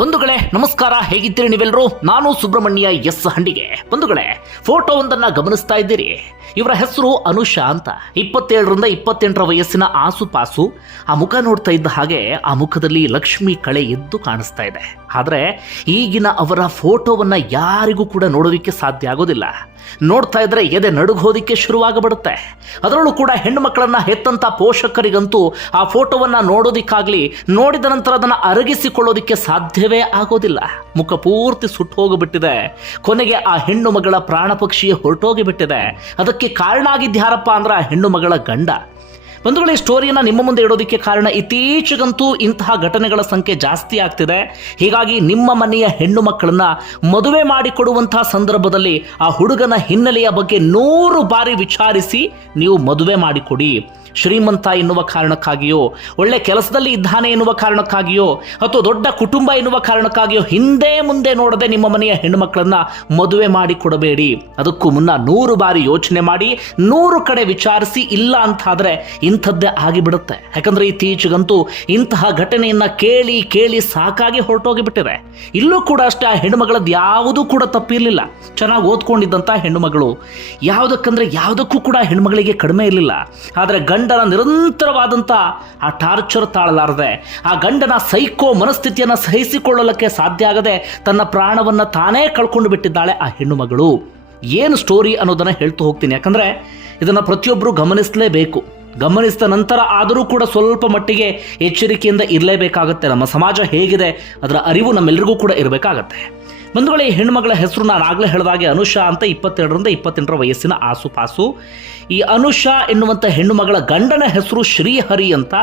ಬಂಧುಗಳೇ, ನಮಸ್ಕಾರ, ಹೇಗಿದ್ದೀರಿ ನೀವೆಲ್ಲರೂ ನಾನು ಸುಬ್ರಹ್ಮಣ್ಯ ಎಸ್ ಹಂಡಿಗೆ. ಬಂಧುಗಳೇ, ಫೋಟೋ ಒಂದನ್ನ ಗಮನಿಸ್ತಾ ಇದ್ದೀರಿ. ಇವರ ಹೆಸರು ಅನುಷಾ ಅಂತ. ಇಪ್ಪತ್ತೇಳರಿಂದ ಇಪ್ಪತ್ತೆಂಟರ ವಯಸ್ಸಿನ ಆಸುಪಾಸು. ಆ ಮುಖ ನೋಡ್ತಾ ಇದ್ದ ಹಾಗೆ ಆ ಮುಖದಲ್ಲಿ ಲಕ್ಷ್ಮಿ ಕಳೆ ಎದ್ದು ಕಾಣಿಸ್ತಾ ಇದೆ. ಆದರೆ ಈಗಿನ ಅವರ ಫೋಟೋವನ್ನ ಯಾರಿಗೂ ಕೂಡ ನೋಡೋದಕ್ಕೆ ಸಾಧ್ಯ ಆಗೋದಿಲ್ಲ. ನೋಡ್ತಾ ಇದ್ರೆ ಎದೆ ನಡುಗೋದಿಕ್ಕೆ ಶುರುವಾಗಬಿಡುತ್ತೆ. ಅದರಲ್ಲೂ ಕೂಡ ಹೆಣ್ಣು ಮಕ್ಕಳನ್ನ ಹೆತ್ತಂತ ಪೋಷಕರಿಗಂತೂ ಆ ಫೋಟೋವನ್ನ ನೋಡೋದಿಕ್ಕಾಗ್ಲಿ, ನೋಡಿದ ನಂತರ ಅದನ್ನ ಅರಗಿಸಿಕೊಳ್ಳೋದಿಕ್ಕೆ ಸಾಧ್ಯವೇ ಆಗೋದಿಲ್ಲ. ಮುಖ ಪೂರ್ತಿ ಸುಟ್ಟು ಹೋಗಿಬಿಟ್ಟಿದೆ. ಕೊನೆಗೆ ಆ ಹೆಣ್ಣು ಮಗಳ ಪ್ರಾಣ ಪಕ್ಷಿಯೇ ಹೊರಟೋಗಿಬಿಟ್ಟಿದೆ ಅದಕ್ಕೆ ಕಾರಣ ಆಗಿದ್ಯಾರಪ್ಪ ಅಂದ್ರೆ ಆ ಹೆಣ್ಣು ಮಗಳ ಗಂಡ. ಬಂಧುಗಳ, ಈ ಸ್ಟೋರಿಯನ್ನು ನಿಮ್ಮ ಮುಂದೆ ಇಡೋದಕ್ಕೆ ಕಾರಣ ಇತ್ತೀಚೆಗಂತೂ ಇಂತಹ ಘಟನೆಗಳ ಸಂಖ್ಯೆ ಜಾಸ್ತಿ ಆಗ್ತಿದೆ. ಹೀಗಾಗಿ ನಿಮ್ಮ ಮನೆಯ ಹೆಣ್ಣು ಮಕ್ಕಳನ್ನ ಮದುವೆ ಮಾಡಿಕೊಡುವಂತಹ ಸಂದರ್ಭದಲ್ಲಿ ಆ ಹುಡುಗನ ಹಿನ್ನೆಲೆಯ ಬಗ್ಗೆ ನೂರು ಬಾರಿ ವಿಚಾರಿಸಿ ನೀವು ಮದುವೆ ಮಾಡಿಕೊಡಿ. ಶ್ರೀಮಂತ ಎನ್ನುವ ಕಾರಣಕ್ಕಾಗಿಯೋ, ಒಳ್ಳೆ ಕೆಲಸದಲ್ಲಿ ಇದ್ದಾನೆ ಎನ್ನುವ ಕಾರಣಕ್ಕಾಗಿಯೋ ಅಥವಾ ದೊಡ್ಡ ಕುಟುಂಬ ಎನ್ನುವ ಕಾರಣಕ್ಕಾಗಿಯೋ ಹಿಂದೆ ಮುಂದೆ ನೋಡದೆ ನಿಮ್ಮ ಮನೆಯ ಹೆಣ್ಣುಮಕ್ಕಳನ್ನ ಮದುವೆ ಮಾಡಿ ಕೊಡಬೇಡಿ. ಅದಕ್ಕೂ ಮುನ್ನ ನೂರು ಬಾರಿ ಯೋಚನೆ ಮಾಡಿ, ನೂರು ಕಡೆ ವಿಚಾರಿಸಿ, ಇಲ್ಲ ಅಂತಾದ್ರೆ ಇಂಥದ್ದೇ ಆಗಿಬಿಡುತ್ತೆ. ಯಾಕಂದ್ರೆ ಇತ್ತೀಚೆಗಂತೂ ಇಂತಹ ಘಟನೆಯನ್ನ ಕೇಳಿ ಕೇಳಿ ಸಾಕಾಗಿ ಹೊರಟೋಗಿಬಿಟ್ಟಿದೆ. ಇಲ್ಲೂ ಕೂಡ ಅಷ್ಟೇ ಆ ಹೆಣ್ಣುಮಗಳದ್ದು ಯಾವುದೂ ಕೂಡ ತಪ್ಪಿರಲಿಲ್ಲ. ಚೆನ್ನಾಗಿ ಓದ್ಕೊಂಡಿದ್ದಂಥ ಹೆಣ್ಣುಮಗಳು. ಯಾವುದಕ್ಕಂದ್ರೆ ಯಾವುದಕ್ಕೂ ಕೂಡ ಹೆಣ್ಮಗಳಿಗೆ ಕಡಿಮೆ ಇರಲಿಲ್ಲ. ಆದರೆ ಗಂಡನ ನಿರಂತರವಾದಂಥ ಆ ಟಾರ್ಚರ್ ತಾಳಲಾರದೆ, ಆ ಗಂಡನ ಸೈಕೋ ಮನಸ್ಥಿತಿಯನ್ನು ಸಹಿಸಿಕೊಳ್ಳಲಿಕ್ಕೆ ಸಾಧ್ಯ ಆಗದೆ ತನ್ನ ಪ್ರಾಣವನ್ನು ತಾನೇ ಕಳ್ಕೊಂಡು ಬಿಟ್ಟಿದ್ದಾಳೆ ಆ ಹೆಣ್ಣುಮಗಳು ಏನು ಸ್ಟೋರಿ ಅನ್ನೋದನ್ನು ಹೇಳ್ತಾ ಹೋಗ್ತೀನಿ. ಯಾಕಂದರೆ ಇದನ್ನು ಪ್ರತಿಯೊಬ್ಬರು ಗಮನಿಸಲೇಬೇಕು. ಗಮನಿಸಿದ ನಂತರ ಆದರೂ ಕೂಡ ಸ್ವಲ್ಪ ಮಟ್ಟಿಗೆ ಎಚ್ಚರಿಕೆಯಿಂದ ಇರಲೇಬೇಕಾಗುತ್ತೆ. ನಮ್ಮ ಸಮಾಜ ಹೇಗಿದೆ, ಅದರ ಅರಿವು ನಮ್ಮೆಲ್ಲರಿಗೂ ಕೂಡ ಇರಬೇಕಾಗತ್ತೆ. ಬಂಧುಗಳೇ ಈ ಹೆಣ್ಣುಮಗಳ ಹೆಸರು ನಾನು ಆಗಲೇ ಹೇಳಿದಾಗೆ ಅನುಷಾ ಅಂತ ಇಪ್ಪತ್ತೆರಡರಿಂದ ಇಪ್ಪತ್ತೆಂಟರ ವಯಸ್ಸಿನ ಆಸುಪಾಸು. ಈ ಅನುಷಾ ಎನ್ನುವಂಥ ಹೆಣ್ಣುಮಗಳ ಗಂಡನ ಹೆಸರು ಶ್ರೀಹರಿ ಅಂತ.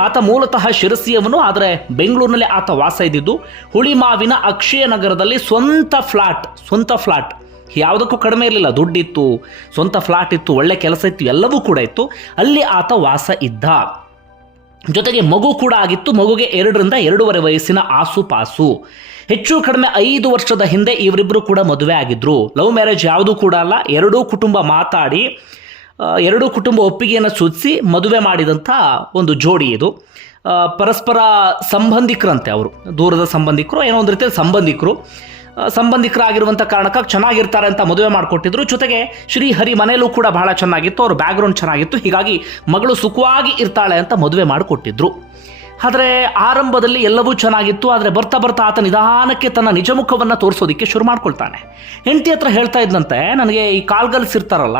ಆತ ಮೂಲತಃ ಶಿರಸಿಯವನು, ಆದರೆ ಬೆಂಗಳೂರಿನಲ್ಲಿ ಆತ ವಾಸ ಇದ್ದಿದ್ದು ಹುಳಿಮಾವಿನ ಅಕ್ಷಯ ನಗರದಲ್ಲಿ ಸ್ವಂತ ಫ್ಲಾಟ್ ಸ್ವಂತ ಫ್ಲಾಟ್. ಯಾವುದಕ್ಕೂ ಕಡಿಮೆ ಇರಲಿಲ್ಲ, ದುಡ್ಡಿತ್ತು, ಸ್ವಂತ ಫ್ಲಾಟ್ ಇತ್ತು, ಒಳ್ಳೆ ಕೆಲಸ ಇತ್ತು, ಎಲ್ಲವೂ ಕೂಡ ಇತ್ತು. ಅಲ್ಲಿ ಆತ ವಾಸ ಇದ್ದ. ಜೊತೆಗೆ ಮಗು ಕೂಡ ಆಗಿತ್ತು. ಮಗುಗೆ ಎರಡರಿಂದ ಎರಡೂವರೆ ವಯಸ್ಸಿನ ಆಸುಪಾಸು ಹೆಚ್ಚು ಕಡಿಮೆ ಐದು ವರ್ಷದ ಹಿಂದೆ ಇವರಿಬ್ಬರು ಕೂಡ ಮದುವೆ ಆಗಿದ್ರು. ಲವ್ ಮ್ಯಾರೇಜ್ ಯಾವುದೂ ಕೂಡ ಅಲ್ಲ, ಎರಡೂ ಕುಟುಂಬ ಮಾತಾಡಿ ಎರಡೂ ಕುಟುಂಬ ಒಪ್ಪಿಗೆಯನ್ನು ಸೂಚಿಸಿ ಮದುವೆ ಮಾಡಿದಂಥ ಒಂದು ಜೋಡಿ ಇದು. ಪರಸ್ಪರ ಸಂಬಂಧಿಕರಂತೆ ಅವರು, ದೂರದ ಸಂಬಂಧಿಕರು, ಏನೋ ಒಂದು ರೀತಿಯಲ್ಲಿ ಸಂಬಂಧಿಕರು. ಸಂಬಂಧಿಕರಾಗಿರುವಂಥ ಕಾರಣಕ್ಕಾಗಿ ಚೆನ್ನಾಗಿರ್ತಾರೆ ಅಂತ ಮದುವೆ ಮಾಡಿಕೊಟ್ಟಿದ್ರು. ಜೊತೆಗೆ ಶ್ರೀಹರಿ ಮನೆಯಲ್ಲೂ ಕೂಡ ಬಹಳ ಚೆನ್ನಾಗಿತ್ತು. ಅವ್ರ ಬ್ಯಾಕ್ಗ್ರೌಂಡ್ ಚೆನ್ನಾಗಿತ್ತು. ಹೀಗಾಗಿ ಮಗಳು ಸುಖವಾಗಿ ಇರ್ತಾಳೆ ಅಂತ ಮದುವೆ ಮಾಡಿಕೊಟ್ಟಿದ್ರು. ಆದರೆ ಆರಂಭದಲ್ಲಿ ಎಲ್ಲವೂ ಚೆನ್ನಾಗಿತ್ತು. ಆದರೆ ಬರ್ತಾ ಬರ್ತಾ ಆತ ನಿಧಾನಕ್ಕೆ ತನ್ನ ನಿಜ ತೋರಿಸೋದಕ್ಕೆ ಶುರು ಮಾಡ್ಕೊಳ್ತಾನೆ. ಹೆಂಡತಿ ಹತ್ರ ಹೇಳ್ತಾ ಇದ್ದಂತೆ ನನಗೆ ಈ ಕಾಲ್ಗಲ್ಸ್ ಇರ್ತಾರಲ್ಲ,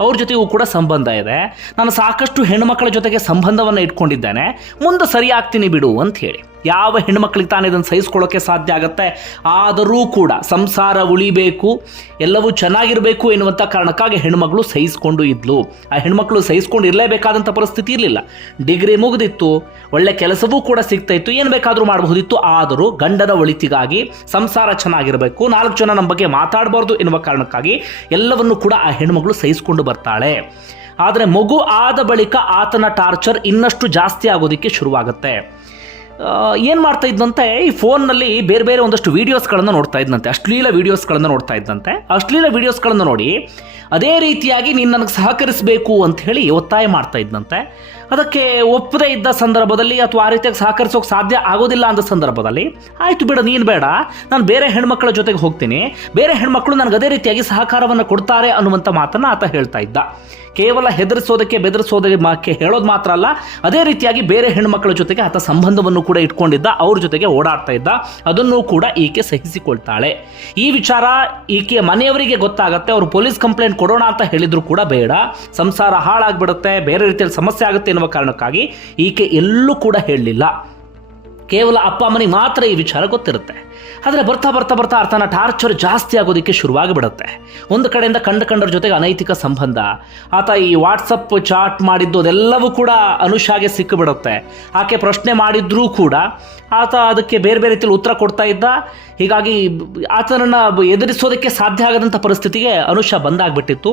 ಅವ್ರ ಜೊತೆಗೂ ಕೂಡ ಸಂಬಂಧ ಇದೆ. ನಾನು ಸಾಕಷ್ಟು ಹೆಣ್ಣುಮಕ್ಕಳ ಜೊತೆಗೆ ಸಂಬಂಧವನ್ನು ಇಟ್ಕೊಂಡಿದ್ದೇನೆ. ಮುಂದೆ ಸರಿಯಾಗ್ತೀನಿ ಬಿಡು ಅಂತ ಹೇಳಿ. ಯಾವ ಹೆಣ್ಮಕ್ಳಿಗೆ ತಾನೇ ಇದನ್ನು ಸಹಿಸ್ಕೊಳ್ಳೋಕ್ಕೆ ಸಾಧ್ಯ ಆಗುತ್ತೆ? ಆದರೂ ಕೂಡ ಸಂಸಾರ ಉಳಿಬೇಕು, ಎಲ್ಲವೂ ಚೆನ್ನಾಗಿರಬೇಕು ಎನ್ನುವಂಥ ಕಾರಣಕ್ಕಾಗಿ ಹೆಣ್ಮಗಳು ಸಹಿಸ್ಕೊಂಡು ಇದ್ಲು. ಆ ಹೆಣ್ಮಕ್ಳು ಸಹಿಸ್ಕೊಂಡು ಇರಲೇಬೇಕಾದಂಥ ಪರಿಸ್ಥಿತಿ ಇರಲಿಲ್ಲ. ಡಿಗ್ರಿ ಮುಗಿದಿತ್ತು, ಒಳ್ಳೆ ಕೆಲಸವೂ ಕೂಡ ಸಿಗ್ತಾ ಇತ್ತು, ಏನು ಬೇಕಾದರೂ ಮಾಡಬಹುದಿತ್ತು. ಆದರೂ ಗಂಡನ ಒಳಿತಿಗಾಗಿ ಸಂಸಾರ ಚೆನ್ನಾಗಿರಬೇಕು, ನಾಲ್ಕು ಜನ ನಮ್ಮ ಬಗ್ಗೆ ಮಾತಾಡಬಾರ್ದು ಎನ್ನುವ ಕಾರಣಕ್ಕಾಗಿ ಎಲ್ಲವನ್ನು ಕೂಡ ಆ ಹೆಣ್ಮಗಳು ಸಹಿಸ್ಕೊಂಡು ಬರ್ತಾಳೆ. ಆದರೆ ಮಗು ಆದ ಬಳಿಕ ಆತನ ಟಾರ್ಚರ್ ಇನ್ನಷ್ಟು ಜಾಸ್ತಿ ಆಗೋದಕ್ಕೆ ಶುರುವಾಗುತ್ತೆ. ಏನು ಮಾಡ್ತಾ ಇದ್ದಂತೆ ಈ ಫೋನ್ನಲ್ಲಿ ಬೇರೆ ಬೇರೆ ಒಂದಷ್ಟು ವೀಡಿಯೋಸ್ಗಳನ್ನು ನೋಡ್ತಾ ಇದ್ದಂತೆ ಅಶ್ಲೀಲ ವೀಡಿಯೋಸ್ಗಳನ್ನು ನೋಡ್ತಾ ಇದ್ದಂತೆ ಅಶ್ಲೀಲ ವೀಡಿಯೋಸ್ಗಳನ್ನು ನೋಡಿ, ಅದೇ ರೀತಿಯಾಗಿ ನೀನು ನನಗೆ ಸಹಕರಿಸಬೇಕು ಅಂತ ಹೇಳಿ ಒತ್ತಾಯ ಮಾಡ್ತಾ ಇದ್ದಂತೆ ಅದಕ್ಕೆ ಒಪ್ಪದೇ ಇದ್ದ ಸಂದರ್ಭದಲ್ಲಿ ಅಥವಾ ಆ ರೀತಿಯಾಗಿ ಸಹಕರಿಸೋಕೆ ಸಾಧ್ಯ ಆಗೋದಿಲ್ಲ ಅಂದ ಸಂದರ್ಭದಲ್ಲಿ, ಆಯಿತು ಬಿಡ, ನೀನು ಬೇಡ, ನಾನು ಬೇರೆ ಹೆಣ್ಮಕ್ಳ ಜೊತೆಗೆ ಹೋಗ್ತೀನಿ, ಬೇರೆ ಹೆಣ್ಮಕ್ಳು ನನಗೆ ಅದೇ ರೀತಿಯಾಗಿ ಸಹಕಾರವನ್ನು ಕೊಡ್ತಾರೆ ಅನ್ನುವಂಥ ಮಾತನ್ನು ಆತ ಹೇಳ್ತಾ ಇದ್ದ. ಕೇವಲ ಹೆದರಿಸೋದಕ್ಕೆ ಬೆದರಿಸೋದಕ್ಕೆ ಮಾಕೆ ಹೇಳೋದು ಮಾತ್ರ ಅಲ್ಲ, ಅದೇ ರೀತಿಯಾಗಿ ಬೇರೆ ಹೆಣ್ಮಕ್ಳ ಜೊತೆಗೆ ಆತ ಸಂಬಂಧವನ್ನು ಕೂಡ ಇಟ್ಕೊಂಡಿದ್ದ, ಅವ್ರ ಜೊತೆಗೆ ಓಡಾಡ್ತಾ ಇದ್ದ, ಅದನ್ನು ಕೂಡ ಈಕೆ ಸಹಿಸಿಕೊಳ್ತಾಳೆ. ಈ ವಿಚಾರ ಈಕೆ ಮನೆಯವರಿಗೆ ಗೊತ್ತಾಗುತ್ತೆ, ಅವರು ಪೊಲೀಸ್ ಕಂಪ್ಲೇಂಟ್ ಕೊಡೋಣ ಅಂತ ಹೇಳಿದ್ರು ಕೂಡ ಬೇಡ. ಸಂಸಾರ ಹಾಳಾಗ್ಬಿಡುತ್ತೆ, ಬೇರೆ ರೀತಿಯಲ್ಲಿ ಸಮಸ್ಯೆ ಆಗುತ್ತೆ ಎನ್ನುವ ಕಾರಣಕ್ಕಾಗಿ ಈಕೆ ಎಲ್ಲೂ ಕೂಡ ಹೇಳಲಿಲ್ಲ. ಕೇವಲ ಅಪ್ಪ ಅಮ್ಮನಿಗೆ ಮಾತ್ರ ಈ ವಿಚಾರ ಗೊತ್ತಿರುತ್ತೆ. ಆದರೆ ಬರ್ತಾ ಬರ್ತಾ ಬರ್ತಾ ಅರ್ಥನ ಟಾರ್ಚರ್ ಜಾಸ್ತಿ ಆಗೋದಕ್ಕೆ ಶುರುವಾಗಿ ಬಿಡುತ್ತೆ ಒಂದು ಕಡೆಯಿಂದ ಕಂಡ ಕಂಡರ ಜೊತೆಗೆ ಅನೈತಿಕ ಸಂಬಂಧ, ಆತ ಈ ವಾಟ್ಸಪ್ ಚಾಟ್ ಮಾಡಿದ್ದು ಅದೆಲ್ಲವೂ ಕೂಡ ಅನುಷಾಗೆ ಸಿಕ್ಕಿಬಿಡುತ್ತೆ. ಆಕೆ ಪ್ರಶ್ನೆ ಮಾಡಿದ್ರೂ ಕೂಡ ಆತ ಅದಕ್ಕೆ ಬೇರೆ ಬೇರೆ ರೀತಿಯಲ್ಲಿ ಉತ್ತರ ಕೊಡ್ತಾ ಇದ್ದ. ಹೀಗಾಗಿ ಆತನನ್ನು ಎದುರಿಸೋದಕ್ಕೆ ಸಾಧ್ಯ ಆಗದಂಥ ಪರಿಸ್ಥಿತಿಗೆ ಅನುಷಾ ಬಂದಾಗ್ಬಿಟ್ಟಿತ್ತು.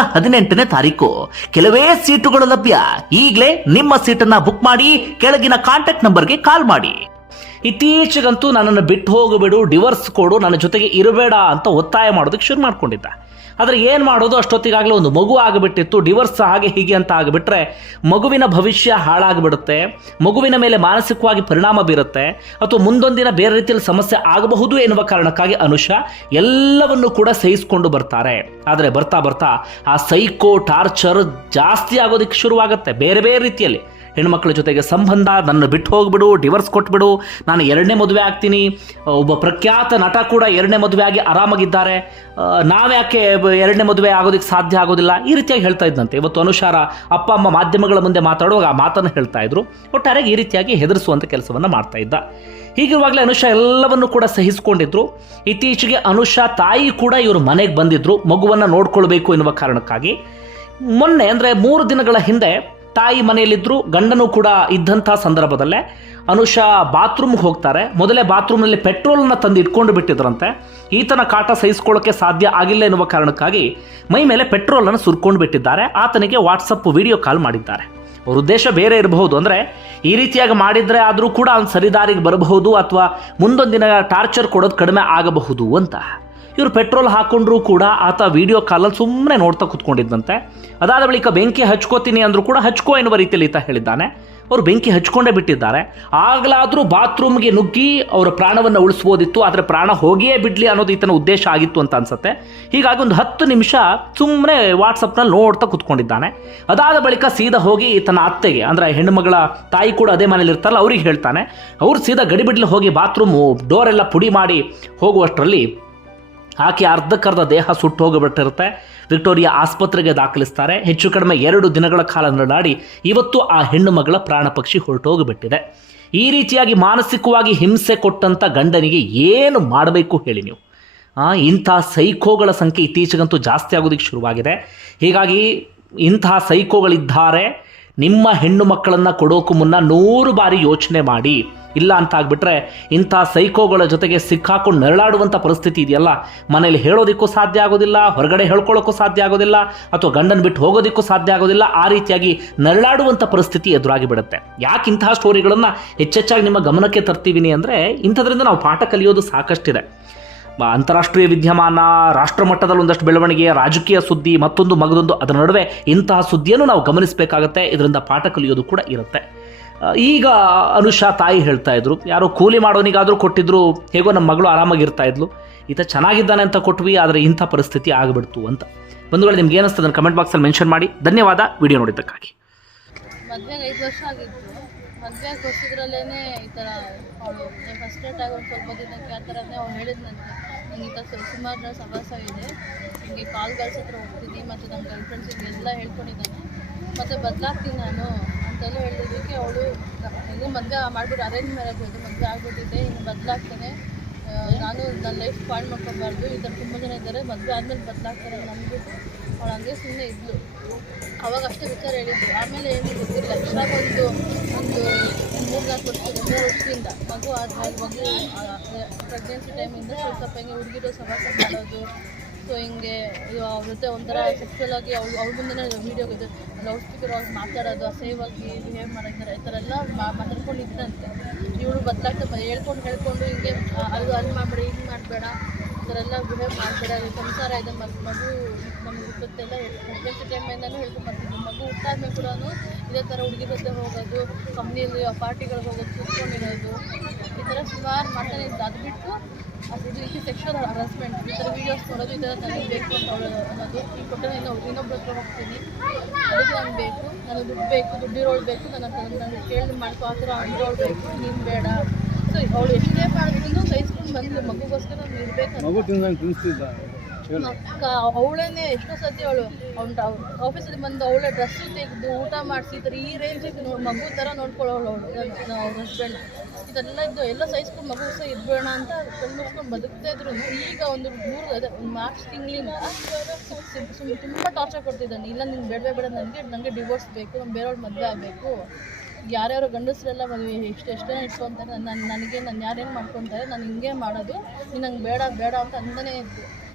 ಹದಿನೆಂಟನೇ ತಾರೀಕು. ಕೆಲವೇ ಸೀಟುಗಳು ಲಭ್ಯ. ಈಗಲೇ ನಿಮ್ಮ ಸೀಟನ್ನ ಬುಕ್ ಮಾಡಿ, ಕೆಳಗಿನ ಕಾಂಟ್ಯಾಕ್ಟ್ ನಂಬರ್ಗೆ ಕಾಲ್ ಮಾಡಿ. ಇತ್ತೀಚೆಗಂತೂ ನನ್ನನ್ನು ಬಿಟ್ಟು ಹೋಗಬೇಡು, ಡಿವರ್ಸ್ ಕೊಡು, ನನ್ನ ಜೊತೆಗೆ ಇರಬೇಡ ಅಂತ ಒತ್ತಾಯ ಮಾಡೋದಕ್ಕೆ ಶುರು ಮಾಡ್ಕೊಂಡಿದ್ದ. ಆದರೆ ಏನು ಮಾಡೋದು? ಅಷ್ಟೊತ್ತಿಗಾಗಲೇ ಒಂದು ಮಗು ಆಗಿಬಿಟ್ಟಿತ್ತು. ಡಿವರ್ಸ್ ಹಾಗೆ ಹೀಗೆ ಅಂತ ಆಗಿಬಿಟ್ರೆ ಮಗುವಿನ ಭವಿಷ್ಯ ಹಾಳಾಗಿಬಿಡುತ್ತೆ. ಮಗುವಿನ ಮೇಲೆ ಮಾನಸಿಕವಾಗಿ ಪರಿಣಾಮ ಬೀರುತ್ತೆ. ಅಥವಾ ಮುಂದೊಂದಿನ ಬೇರೆ ರೀತಿಯಲ್ಲಿ ಸಮಸ್ಯೆ ಆಗಬಹುದು ಎನ್ನುವ ಕಾರಣಕ್ಕಾಗಿ ಅನುಷ ಎಲ್ಲವನ್ನು ಕೂಡ ಸಹಿಸಿಕೊಂಡು ಬರ್ತಾರೆ. ಆದರೆ ಬರ್ತಾ ಬರ್ತಾ ಆ ಸೈಕೋ ಟಾರ್ಚರ್ ಜಾಸ್ತಿ ಆಗೋದಕ್ಕೆ ಶುರುವಾಗುತ್ತೆ. ಬೇರೆ ಬೇರೆ ರೀತಿಯಲ್ಲಿ. ಹೆಣ್ಮಕ್ಳ ಜೊತೆಗೆ ಸಂಬಂಧ, ನನ್ನ ಬಿಟ್ಟು ಹೋಗ್ಬಿಡು ಡಿವರ್ಸ್ ಕೊಟ್ಬಿಡು, ನಾನು ಎರಡನೇ ಮದುವೆ ಆಗ್ತೀನಿ. ಒಬ್ಬ ಪ್ರಖ್ಯಾತ ನಟ ಕೂಡ ಎರಡನೇ ಮದುವೆ ಆಗಿ ಆರಾಮಾಗಿದ್ದಾರೆ. ನಾವ್ಯಾಕೆ ಎರಡನೇ ಮದುವೆ ಆಗೋದಕ್ಕೆ ಸಾಧ್ಯ ಆಗೋದಿಲ್ಲ? ಈ ರೀತಿಯಾಗಿ ಹೇಳ್ತಾ ಇದ್ದಂತೆ ಇವತ್ತು ಅನುಷಾರ ಅಪ್ಪ, ಅಮ್ಮ ಮಾಧ್ಯಮಗಳ ಮುಂದೆ ಮಾತಾಡುವಾಗ ಆ ಮಾತನ್ನು ಹೇಳ್ತಾ ಇದ್ರು. ಒಟ್ಟಾರೆ ಈ ರೀತಿಯಾಗಿ ಹೆದರಿಸುವಂಥ ಕೆಲಸವನ್ನು ಮಾಡ್ತಾ ಇದ್ದ. ಹೀಗಿರುವಾಗಲೇ ಅನುಷಾ ಎಲ್ಲವನ್ನು ಕೂಡ ಸಹಿಸಿಕೊಂಡಿದ್ರು. ಇತ್ತೀಚೆಗೆ ಅನುಷಾ ತಾಯಿ ಕೂಡ ಇವರು ಮನೆಗೆ ಬಂದಿದ್ರು. ಮಗುವನ್ನು ನೋಡ್ಕೊಳ್ಬೇಕು ಎನ್ನುವ ಕಾರಣಕ್ಕಾಗಿ. ಮೊನ್ನೆ ಅಂದರೆ ಮೂರು ದಿನಗಳ ಹಿಂದೆ ತಾಯಿ ಮನೆಯಲ್ಲಿದ್ದರು ಗಂಡನೂ ಕೂಡ ಇದ್ದಂಥ ಸಂದರ್ಭದಲ್ಲೇ ಅನುಷಾ ಬಾತ್ರೂಮ್ಗೆ ಹೋಗ್ತಾರೆ. ಮೊದಲೇ ಬಾತ್ರೂಮ್ನಲ್ಲಿ ಪೆಟ್ರೋಲನ್ನು ತಂದು ಇಟ್ಕೊಂಡು ಬಿಟ್ಟಿದ್ರಂತೆ. ಈತನ ಕಾಟ ಸಹಿಸ್ಕೊಳ್ಳೋಕ್ಕೆ ಸಾಧ್ಯ ಆಗಿಲ್ಲ ಎನ್ನುವ ಕಾರಣಕ್ಕಾಗಿ ಮೈ ಮೇಲೆ ಪೆಟ್ರೋಲನ್ನು ಸುರ್ಕೊಂಡು ಬಿಟ್ಟಿದ್ದಾರೆ. ಆತನಿಗೆ ವಾಟ್ಸಪ್ ವಿಡಿಯೋ ಕಾಲ್ ಮಾಡಿದ್ದಾರೆ. ಅವ್ರ ಉದ್ದೇಶ ಬೇರೆ ಇರಬಹುದು. ಅಂದರೆ ಈ ರೀತಿಯಾಗಿ ಮಾಡಿದರೆ ಆದರೂ ಕೂಡ ಅವ್ನು ಸರಿದಾರಿಗೆ ಬರಬಹುದು ಅಥವಾ ಮುಂದೊಂದು ದಿನ ಟಾರ್ಚರ್ ಕೊಡೋದು ಕಡಿಮೆ ಆಗಬಹುದು ಅಂತ. ಇವರು ಪೆಟ್ರೋಲ್ ಹಾಕೊಂಡ್ರೂ ಕೂಡ ಆತ ವಿಡಿಯೋ ಕಾಲಲ್ಲಿ ಸುಮ್ಮನೆ ನೋಡ್ತಾ ಕೂತ್ಕೊಂಡಿದ್ದಂತೆ. ಅದಾದ ಬಳಿಕ ಬೆಂಕಿ ಹಚ್ಕೋತೀನಿ ಅಂದರೂ ಕೂಡ ಹಚ್ಕೋ ಎನ್ನುವ ರೀತಿಯಲ್ಲಿ ಈತ ಹೇಳಿದ್ದಾನೆ. ಅವರು ಬೆಂಕಿ ಹಚ್ಕೊಂಡೇ ಬಿಟ್ಟಿದ್ದಾರೆ. ಆಗಲಾದರೂ ಬಾತ್ರೂಮ್ಗೆ ನುಗ್ಗಿ ಅವರ ಪ್ರಾಣವನ್ನು ಉಳಿಸ್ಬೋದಿತ್ತು, ಆದರೆ ಪ್ರಾಣ ಹೋಗಿಯೇ ಬಿಡಲಿ ಅನ್ನೋದು ಈತನ ಉದ್ದೇಶ ಆಗಿತ್ತು ಅಂತ ಅನ್ಸುತ್ತೆ. ಹೀಗಾಗಿ ಒಂದು ಹತ್ತು ನಿಮಿಷ ಸುಮ್ಮನೆ ವಾಟ್ಸಪ್ನಲ್ಲಿ ನೋಡ್ತಾ ಕುತ್ಕೊಂಡಿದ್ದಾನೆ. ಅದಾದ ಬಳಿಕ ಸೀದಾ ಹೋಗಿ ಈತನ ಅತ್ತೆಗೆ, ಅಂದರೆ ಹೆಣ್ಣುಮಗಳ ತಾಯಿ ಕೂಡ ಅದೇ ಮನೇಲಿ ಇರ್ತಾರಲ್ಲ, ಅವ್ರಿಗೆ ಹೇಳ್ತಾನೆ. ಅವ್ರು ಸೀದಾ ಗಡಿಬಿಡ್ಲಿ ಹೋಗಿ ಬಾತ್ರೂಮು ಡೋರೆಲ್ಲ ಪುಡಿ ಮಾಡಿ ಹೋಗುವಷ್ಟರಲ್ಲಿ ಆಕೆ ಅರ್ಧಕ್ಕರ್ಧ ದೇಹ ಸುಟ್ಟು ಹೋಗಿಬಿಟ್ಟಿರುತ್ತೆ. ವಿಕ್ಟೋರಿಯಾ ಆಸ್ಪತ್ರೆಗೆ ದಾಖಲಿಸ್ತಾರೆ. ಹೆಚ್ಚು ಕಡಿಮೆ ಎರಡು ದಿನಗಳ ಕಾಲ ನಡಾಡಿ ಇವತ್ತು ಆ ಹೆಣ್ಣು ಮಗಳ ಪ್ರಾಣ ಪಕ್ಷಿ ಹೊರಟೋಗಿಬಿಟ್ಟಿದೆ ಈ ರೀತಿಯಾಗಿ ಮಾನಸಿಕವಾಗಿ ಹಿಂಸೆ ಕೊಟ್ಟಂಥ ಗಂಡನಿಗೆ ಏನು ಮಾಡಬೇಕು ಹೇಳಿ ನೀವು? ಇಂಥ ಸೈಕೋಗಳ ಸಂಖ್ಯೆ ಇತ್ತೀಚೆಗಂತೂ ಜಾಸ್ತಿ ಆಗೋದಕ್ಕೆ ಶುರುವಾಗಿದೆ. ಹೀಗಾಗಿ ಇಂತಹ ಸೈಕೋಗಳಿದ್ದಾರೆ. ನಿಮ್ಮ ಹೆಣ್ಣು ಮಕ್ಕಳನ್ನು ಕೊಡೋಕ್ಕೂ ಮುನ್ನ ನೂರು ಬಾರಿ ಯೋಚನೆ ಮಾಡಿ. ಇಲ್ಲ ಅಂತ ಆಗಿಬಿಟ್ರೆ ಇಂಥ ಸೈಕೋಗಳ ಜೊತೆಗೆ ಸಿಕ್ಕಾಕೊಂಡು ನರಳಾಡುವಂಥ ಪರಿಸ್ಥಿತಿ ಇದೆಯಲ್ಲ? ಮನೇಲಿ ಹೇಳೋದಕ್ಕೂ ಸಾಧ್ಯ ಆಗೋದಿಲ್ಲ, ಹೊರಗಡೆ ಹೇಳ್ಕೊಳ್ಳೋಕ್ಕೂ ಸಾಧ್ಯ ಆಗೋದಿಲ್ಲ, ಅಥವಾ ಗಂಡನ ಬಿಟ್ಟು ಹೋಗೋದಕ್ಕೂ ಸಾಧ್ಯ ಆಗೋದಿಲ್ಲ, ಆ ರೀತಿಯಾಗಿ ನರಳಾಡುವಂಥ ಪರಿಸ್ಥಿತಿ ಎದುರಾಗಿ ಬಿಡುತ್ತೆ. ಯಾಕೆ ಇಂತಹ ಸ್ಟೋರಿಗಳನ್ನು ಹೆಚ್ಚೆಚ್ಚಾಗಿ ನಿಮ್ಮ ಗಮನಕ್ಕೆ ತರ್ತೀವಿ ಅಂದರೆ ಇಂಥದ್ರಿಂದ ನಾವು ಪಾಠ ಕಲಿಯೋದು ಸಾಕಷ್ಟಿದೆ. ಅಂತಾರಾಷ್ಟ್ರೀಯ ವಿದ್ಯಮಾನ ರಾಷ್ಟ್ರ ಮಟ್ಟದಲ್ಲಿ ಒಂದಷ್ಟು ಬೆಳವಣಿಗೆ ರಾಜಕೀಯ ಸುದ್ದಿ ಮತ್ತೊಂದು ಮಗದೊಂದು ಅದರ ನಡುವೆ ಇಂತಹ ಸುದ್ದಿಯನ್ನು ನಾವು ಗಮನಿಸಬೇಕಾಗತ್ತೆ. ಇದರಿಂದ ಪಾಠ ಕಲಿಯೋದು ಕೂಡ ಇರುತ್ತೆ. ಈಗ ಅನುಷಾ ತಾಯಿ ಹೇಳ್ತಾ ಇದ್ರು, ಯಾರೋ ಕೂಲಿ ಮಾಡೋನಿಗಾದರೂ ಕೊಟ್ಟಿದ್ರು, ಹೇಗೋ ನಮ್ಮ ಮಗಳು ಆರಾಮಾಗಿರ್ತಾ ಇದ್ಲು. ಈತ ಚೆನ್ನಾಗಿದ್ದಾನೆ ಅಂತ ಕೊಟ್ವಿ, ಆದರೆ ಇಂಥ ಪರಿಸ್ಥಿತಿ ಆಗಿಬಿಡ್ತು ಅಂತ. ಬಂಧುಗಳು, ನಿಮ್ಗೆ ಏನಿಸ್ತದೆ ಕಮೆಂಟ್ ಬಾಕ್ಸಲ್ಲಿ ಮೆನ್ಷನ್ ಮಾಡಿ. ಧನ್ಯವಾದ. ವಿಡಿಯೋ ನೋಡಿದ್ದಕ್ಕಾಗಿ. ಮದ್ವೆ ವರ್ಷದ್ರಲ್ಲೇ ಈ ಥರ ಅವಳು ಫಸ್ಟ್ ಡೇಟ್ ಆಗಿ ಒಂದು ಸ್ವಲ್ಪ ದಿನಕ್ಕೆ ಆ ಥರನೇ ಅವ್ಳು ಹೇಳಿದ್ನಂತೆ ನಂಗೆ ಈ ಥರ ಸುಮಾರು ಸವಾಸ ಇದೆ. ಹಿಂಗೆ ಕಾಲ್ ಗರ್ಲ್ಸ್ ಹತ್ರ ಹೋಗ್ತೀನಿ ಮತ್ತು ನಮ್ಮ ಗರ್ಲ್ ಫ್ರೆಂಡ್ಸಿಗೆ ಎಲ್ಲ ಹೇಳ್ಕೊಂಡಿದ್ದಾನೆ. ಮತ್ತು ಬದಲಾಗ್ತೀನಿ ನಾನು ಅಂತೆಲ್ಲ ಹೇಳಿದ್ದಕ್ಕೆ ಅವಳು, ಇನ್ನು ಮದುವೆ ಮಾಡಿಬಿಟ್ಟು ಅರೇಂಜ್ ಮ್ಯಾರೇಜ್ ಇದು ಮದುವೆ ಆಗಿಬಿಟ್ಟಿದ್ದೆ ಇನ್ನು ಬದಲಾಗ್ತಾನೆ. ನಾನು ನನ್ನ ಲೈಫ್ ಪಾಳು ಮಾಡ್ಕೊಬಾರ್ದು, ಈ ಥರ ತುಂಬ ಜನ ಇದ್ದಾರೆ, ಮದುವೆ ಆದಮೇಲೆ ಬದಲಾಗ್ತಾರೆ ನಂಬಿಟ್ಟು ಅವಳು ಹಂಗೆ ಸುಮ್ಮನೆ ಇದ್ಲು. ಅವಾಗ ಅಷ್ಟೇ ವಿಚಾರ ಹೇಳಿದ್ದು. ಆಮೇಲೆ ಏನು ಗೊತ್ತಿಲ್ಲ. ಇವಾಗ ಒಂದು ಒಂದು ಮೂರು ವರ್ಷದಿಂದ ಮೂರು ವರ್ಷದಿಂದ ಮಗು ಆದ್ಮೇಲೆ ಮಗು ಪ್ರೆಗ್ನೆನ್ಸಿ ಟೈಮಿಂದ ಸ್ವಲ್ಪ ಸ್ವಲ್ಪ ಹಿಂಗೆ ಹುಡುಗಿರು ಸಮಾಸ ಮಾಡೋದು ಸೊ ಹಿಂಗೆ ಅವ್ರ ಜೊತೆ ಒಂಥರ ಸೆಕ್ಶುವಲ್ ಆಗಿ ಅವ್ಳು ಅವ್ರ ಮುಂದೆ ವೀಡಿಯೋ ಇದು ಲೌಡ್ ಸ್ಪೀಕರ್ ಅವ್ರು ಮಾತಾಡೋದು, ಅಸಹ್ಯವಾಗಿ ಬಿಹೇವ್ ಮಾಡಿದ್ದಾರೆ ಈ ಥರ ಎಲ್ಲ ಮಾತಾಡ್ಕೊಂಡು ಇದ್ದಂತೆ ಇವಳು ಬದಲಾಗ್ತಾ ಹೇಳ್ಕೊಂಡು ಹೇಳ್ಕೊಂಡು ಹಿಂಗೆ ಅದು ಅಲ್ಲಿ ಮಾಡಬೇಡ, ಹಿಂಗೆ ಮಾಡಬೇಡ ಎಲ್ಲ ಬಿಹೇವ್ ಮಾಡಬೇಡ ಸಂಸಾರ ಇದೆ, ಮಗು ನಮ್ಗೆ ಹುಟ್ಟುತ್ತೆಲ್ಲ ಪ್ರೆಗ್ನೆನ್ಸಿ ಟೈಮಿಂದನೂ ಹೇಳ್ಕೊಂಬರ್ತಿದ್ವಿ ಮಗು ಹುಟ್ಟಾದ್ಮೇಲೆ ಕೂಡ ಇದೇ ಥರ ಹುಡುಗಿ ಜೊತೆ ಹೋಗೋದು ಕಂಪ್ನಿಯಲ್ಲಿ ಪಾರ್ಟಿಗಳಿಗೆ ಹೋಗೋದು, ಕೂತ್ಕೊಂಡಿರೋದು, ಈ ಥರ ಸುಮಾರು ಮಾಡ್ತಾನೆ ಇದ್ದು. ಅದು ಬಿಟ್ಟು ಅದು ಇದು ಸೆಕ್ಷನ್ ಹರಾಸ್ಮೆಂಟ್ ಈ ಥರ ವೀಡಿಯೋಸ್ ನೋಡೋದು, ಈ ಥರ ನನಗೆ ಬೇಕು ಅಂತ ಅನ್ನೋದು. ಈ ಕೊಟ್ಟರೆ ಇನ್ನು ಇನ್ನೊಬ್ಬರ ಹತ್ರ ಹೋಗ್ತೀನಿ. ಅದಕ್ಕೆ ನಂಗೆ ಬೇಕು. ನನಗೆ ದುಡ್ಡು ಬೇಕು ದುಡ್ಡಿರೋಳು ಬೇಕು. ನನ್ನ ನನಗೆ ಕೇಳಿ ಮಾಡ್ಕೊ, ಆ ಥರ ಇರೋಳು ಬೇಕು. ನೀನು ಬೇಡ. ಸೊ ಅವಳು ಎಷ್ಟೇ ಮಾಡಿದ್ರು ಸಹಿಸ್ಕೊಂಡು ಬಂದು ಮಗುಗೋಸ್ಕರ ನಾನು ಇರಬೇಕು ಮಗು ಅವಳೇನೆ ಎಷ್ಟೋ ಸತಿ ಅವಳು, ಅವ್ನು ಆಫೀಸಲ್ಲಿ ಬಂದು ಅವಳ ಡ್ರೆಸ್ ತೆಗೆದು ಊಟ ಮಾಡಿಸಿ ಈ ರೇಂಜ್ ಮಗು ಥರ ನೋಡ್ಕೊಳ್ಳೋಳು ಅವಳು ಅವ್ರ ಹಸ್ಬೆಂಡ್ ಇದೆಲ್ಲ ಇದ್ದು ಎಲ್ಲ ಸಹಿಸ್ಕೊಂಡು ಮಗು ಸಹ ಇದ್ಬೇಡ ಅಂತ ಕಣ್ಣುಸ್ಕೊಂಡು ಬದುಕ್ತಾ ಇದ್ರು. ಈಗ ಒಂದು ಮೂರು, ಅದೇ ಮಾರ್ಚ್ ತಿಂಗಳಿಂದ ತುಂಬ ಟಾರ್ಚರ್ ಕೊಡ್ತಿದ್ದಾನೆ. ಇಲ್ಲ ನಿಂಗೆ ಬೇಡವೇ ಬೇಡ ನನಗೆ ನನಗೆ ಡಿವೋರ್ಸ್ ಬೇಕು, ನಾನು ಬೇರೆಯವ್ರ ಮದುವೆ ಆಗಬೇಕು. ಯಾರ್ಯಾರು ಗಂಡಸರೆಲ್ಲ ಮದುವೆ ಎಷ್ಟು ಎಷ್ಟೇ ಇಟ್ಕೊತಾರೆ ನನ್ನ ನನಗೆ, ನಾನು ಯಾರೇನು ಮಾಡ್ಕೊತಾರೆ, ನಾನು ಹಿಂಗೆ ಮಾಡೋದು, ನೀನು ನಂಗೆ ಬೇಡ ಬೇಡ ಅಂತ ಅಂದನೇ ಇದ್ದು